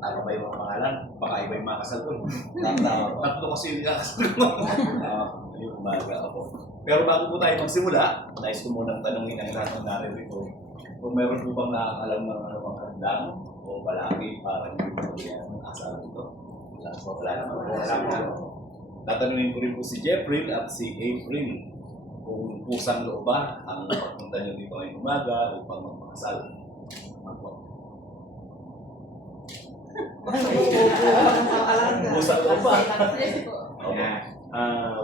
Tama ba yung mga pangalan? Baka iba yung mga kasal ko. Tatlo kasi yung kakasal ko. Yung umaga ako. Pero bago po tayo magsimula, nais ko munang tanongin ang lahat ng narito kung meron po bang nakakalam ng anumang handang o palagi para hindi po ang asawa nito. Wala naman. Tatanungin ko rin po si Jeffrey at si April kung pusang loob ba ang pagpunta niyo dito ngayong umaga upang magpakasal. Pusang loob ba? Okay.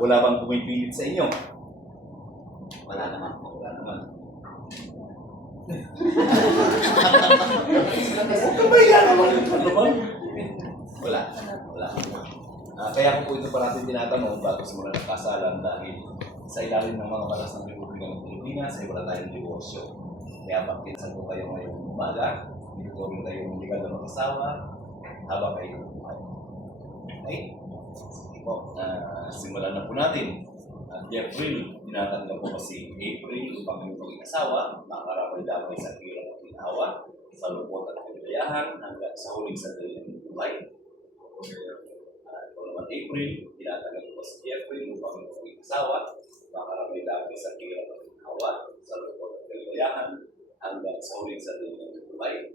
Wala bang pumipilit sa inyo? Wala naman. Kabayan naman. Wala. Kaya ko po ito parating tinatanong bago simulan ng kasalan dahil sa ilalim ng mga batas ng Republika ng Pilipinas ay wala tayong diborsyo. Kaya magpinsan ko kayo ngayong umaga, hindi ko rin kayong legal na mag-asawa habang kayo buhay. Okay? Sige po, simulan na po natin. Jeffrey, tinatanggap ko si April upang yung mag-asawa, makaramay-damay sa hirap at ginawa, sa lupot at kagayahan, hanggang sa huling sandali ng buhay. Ito naman April, tinatanggap ko si Jeffrey upang yung mag-asawa, makaramay-damay sa hirap at ginawa, sa lupot at kagayahan, hanggang sa huling sandali ng buhay.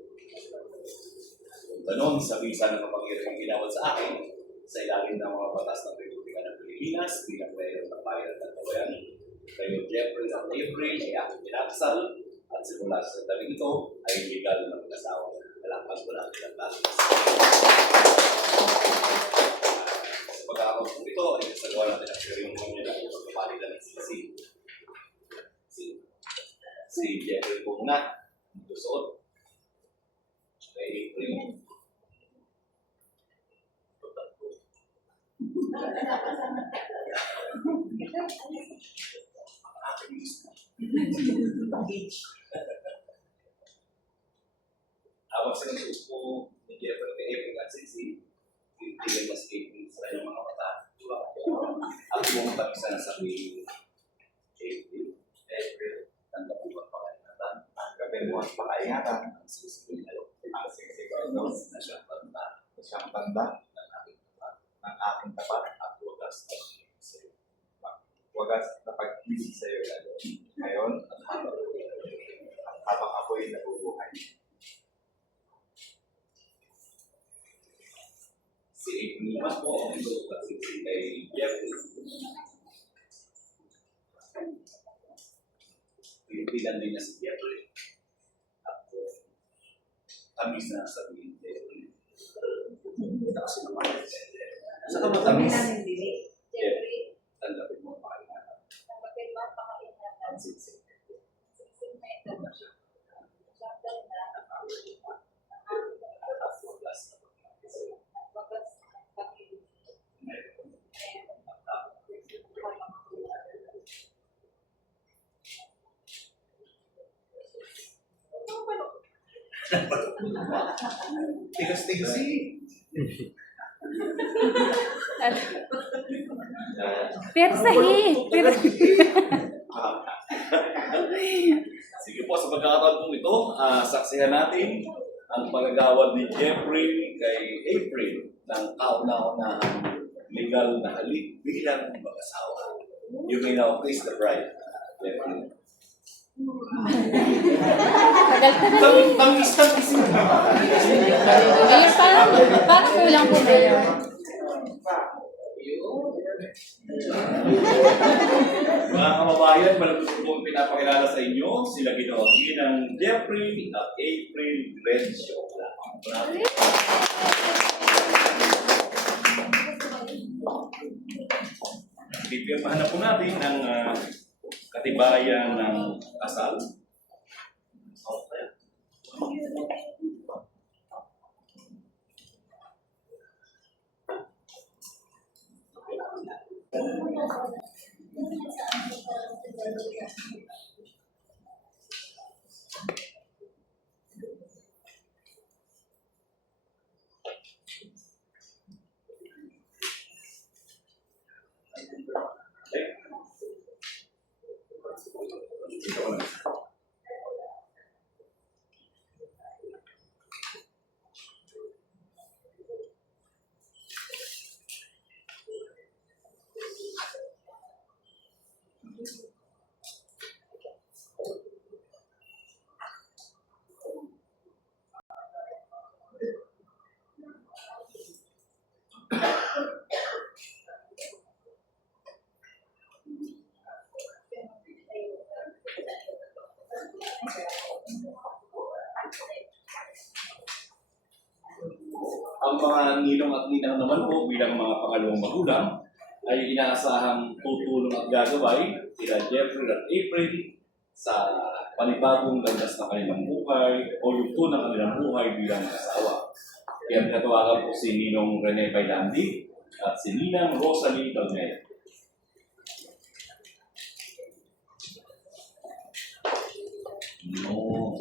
Kung ganon, sa bisa ng kapangyarihang ginawad sa akin, sa ilalim ng mga batas ng Republika ng Pilipinas, bilang mayor ng bayan at kabayan, kayo Jeffrey at April ay aking pinakasal at simula sa tabi ito ay legal na mag-asawa. Palakpas ko natin ang batas. Sa pag-aakot po ito ay nasagawa natin ang ceremony niya ng pagpapalitan ng si Jeffrey po na susuot kay April. Awag sa nagsupo ni Jeffrey kay April at si Tigil mas April sa kanyang mga mata. Ako mong pag-isa na sabi April, tanggap mo ang pakaingatan. Tanggapin mo ang pakaingatan. Ang sisigil na yun. Ang sisigil na siyang tanda. Ng aking tapat at wagas na pag-ibig sa iyo. Wagas na pag-ibig sa iyo ngayon at habang ako'y nabubuhay. Si April naman po ang ito kasi kay Jeffrey. Pilipinan din niya si Jeffrey. At tamis na sabihin Jeffrey. Kasi naman sa kamatamis, Jeffrey, tanggapin mo ang pakaingatan. Tanggapin mo ang pakaingatan. Siksik. Siksik na ito. Siyempre na ang wagas na pag-ibig. Wagas na pag-ibig. Tigas-tigasi. Persahi. Sige po, sa pagkakataon po ito, saksihan natin ang pagagawad ni Jeffrey kay April ng kauna-unahang legal na halik bilang mag-asawa. You may now kiss the bride, Jeffrey. Tamis-tamis na. Ayun, parang kulang po kayo. Mga kababayan, malapit pong pinapakilala sa inyo sila ginawagin ng Jeffrey at April Rencio. Pipirmahan na po natin ang katibayan ng kasal. Ang mga ninong at ninang naman po bilang mga pangalawang magulang ay inaasahang tutulong at gagabay sila Jeffrey at April sa panibagong landas ng kanilang buhay o yugto ng kanilang buhay bilang asawa. Kaya pinatawagan po si Ninong Rene Bailandi at si Ninang Rosalie Dalmeda. No.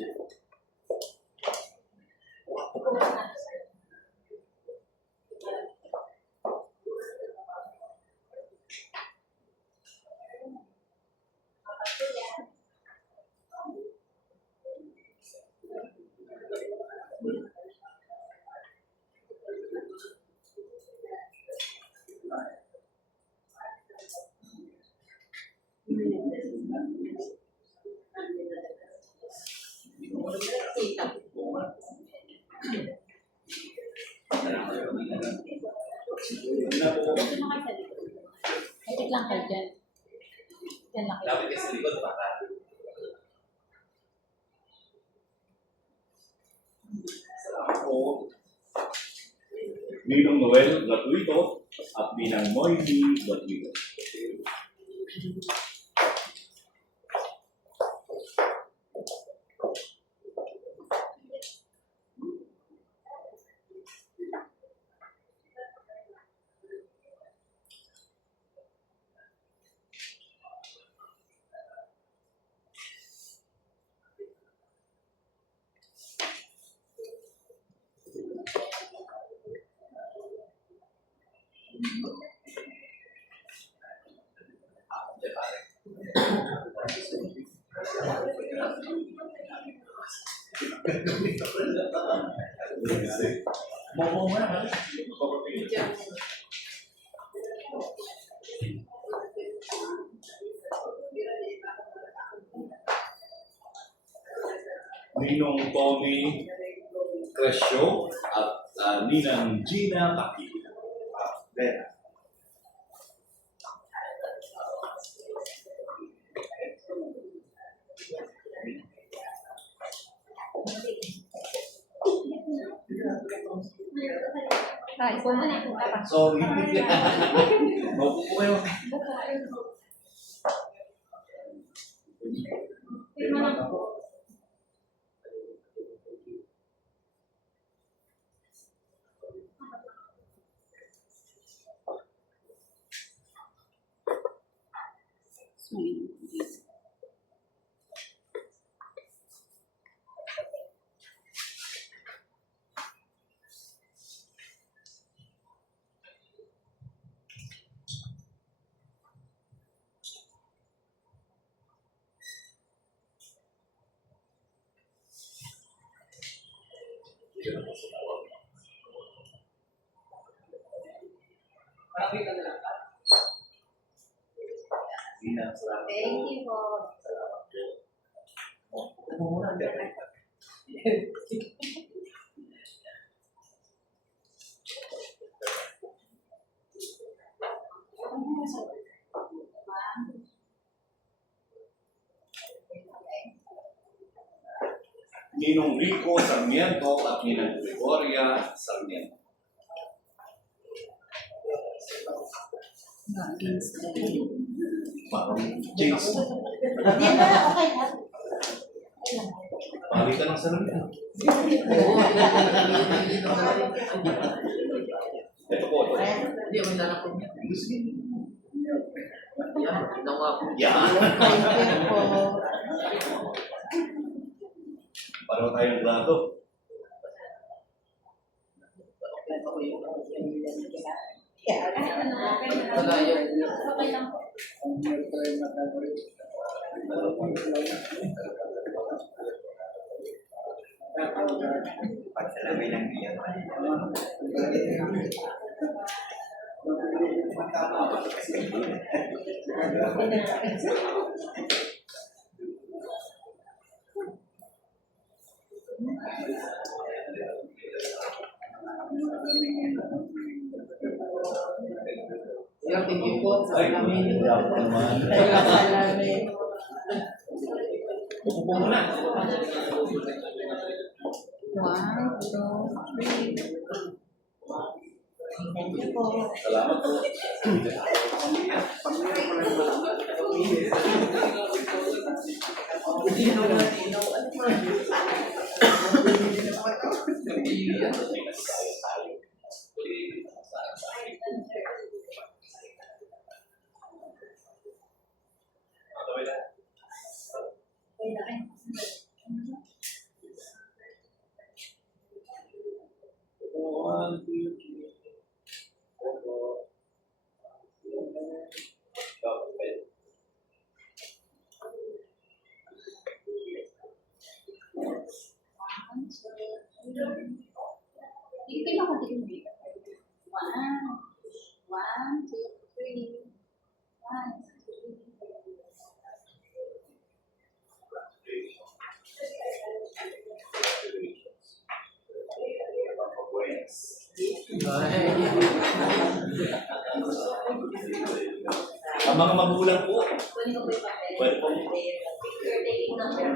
Wait lang kayo dyan. Dyan lang kayo. Dapat kasi likod para. Salamat po. Ninong Noel Gratuito at Ninang Moily Gratuito. Ninong Tommy Crescio at Ninang Gina Paki. There. Ikaw na na. Sorry. Maupo po kayo. Thank you po. Ninong Rico Sarmiento at Ninang Gregoria Sarmiento. Parang James. Hindi na, okay na. Palitan ng salamin. Ito po. Hindi, may nanak ko niya. Sige. Yan, ginawa ko. Yan. Thank you po. Pareho tayong grado. Wala yung... Okay lang po. Pagsalamin ng biyan. Yung tingin po sa Ay, salamin. naman. Salamin. Upo muna. 1, 2, 3. Salamat po. One, two, three, four. Okay. Tingin lang ako dito. 1, 2, 3. 1, 2, 3. Ang mga magulang po, Kunin ko po yung papel. pwede po You're taking number.